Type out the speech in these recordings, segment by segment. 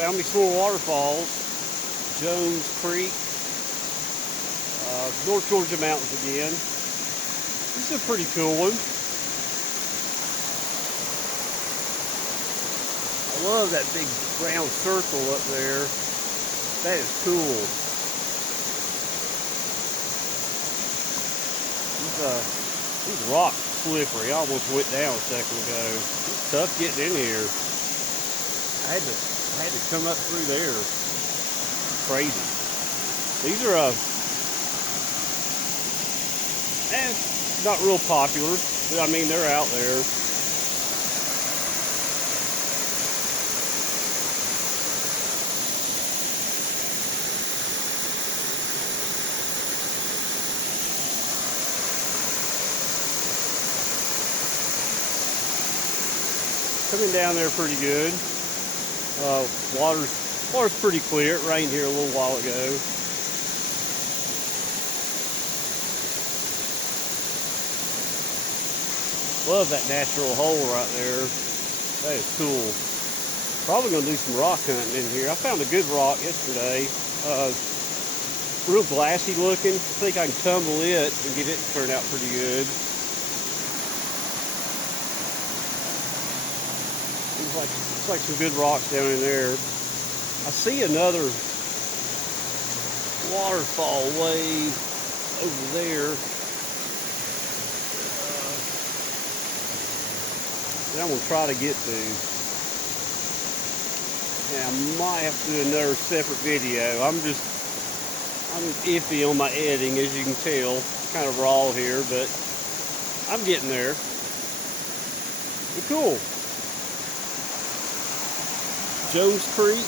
Found me some more waterfalls. Jones Creek, North Georgia Mountains again. This is a pretty cool one. I love that big round circle up there. That is cool. These rocks are slippery. I almost went down a second ago. It's tough getting in here. I had to come up through there. Crazy. These are not real popular, but I mean they're out there. Coming down there pretty good. Water's pretty clear. It rained here a little while ago. Love that natural hole right there. That is cool. Probably gonna do some rock hunting in here. I found a good rock yesterday. Real glassy looking. I think I can tumble it and get it to turn out pretty good. Looks like some good rocks down in there. I see another waterfall way over there. That I'm gonna try to get to. And I might have to do another separate video. I'm iffy on my editing, as you can tell. Kind of raw here, but I'm getting there. But cool. Jones Creek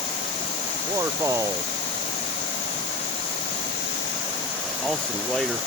waterfalls. Awesome. Later.